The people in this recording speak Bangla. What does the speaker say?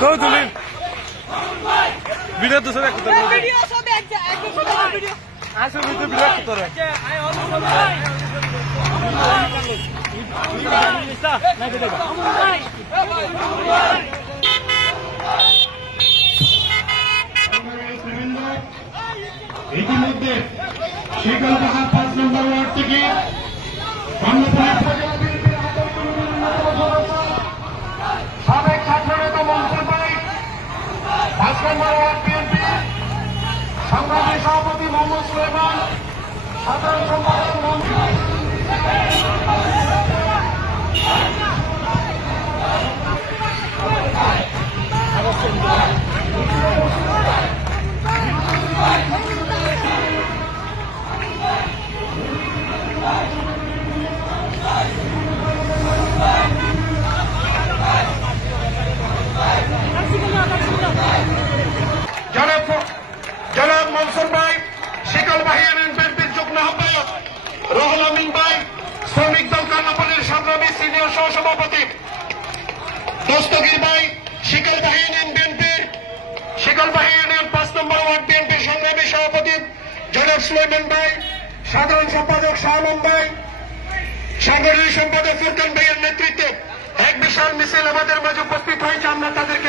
চৌধুরী ভিডিও তো সব এক কথা ভিডিও সব এক ভিডিও আসল ভিডিও ভিডিও এক কথা ইতিমধ্যে শিকলবাহার ৫ নম্বর ওয়ার্ড থেকে সাবেক ছাত্রনেতা মনসুর ভাই ৫ নম্বর ওয়ার্ড বিএনপি সংগ্রামী সভাপতি মোহাম্মদ সুলেমান, সাধারণ সম্পাদক জনাব মনসুর ভাই, শিকলবাহী ইউনিয়ন বিএনপির যুগ্ম আহ্বায়ক রুহুল আমিন ভাই, শ্রমিক দল কান্নাপল্লীর সংগ্রামী সিনিয়র সহসভাপতি দস্তগীর ভাই, শিকলবাহী ইউনিয়ন বিএনপির শিকলবাহী ইউনিয়ন ৫ নম্বর ওয়ার্ড বিএনপির সংগ্রামী সভাপতি জনাব সুলেমান ভাই, সাধারণ সম্পাদক শাহ আলম ভাই, সাংগঠনিক সম্পাদক ফুরকান ভাইয়ের নেতৃত্বে এক বিশাল মিছিল আমাদের মাঝে উপস্থিত হয়েছে। আমরা তাদেরকে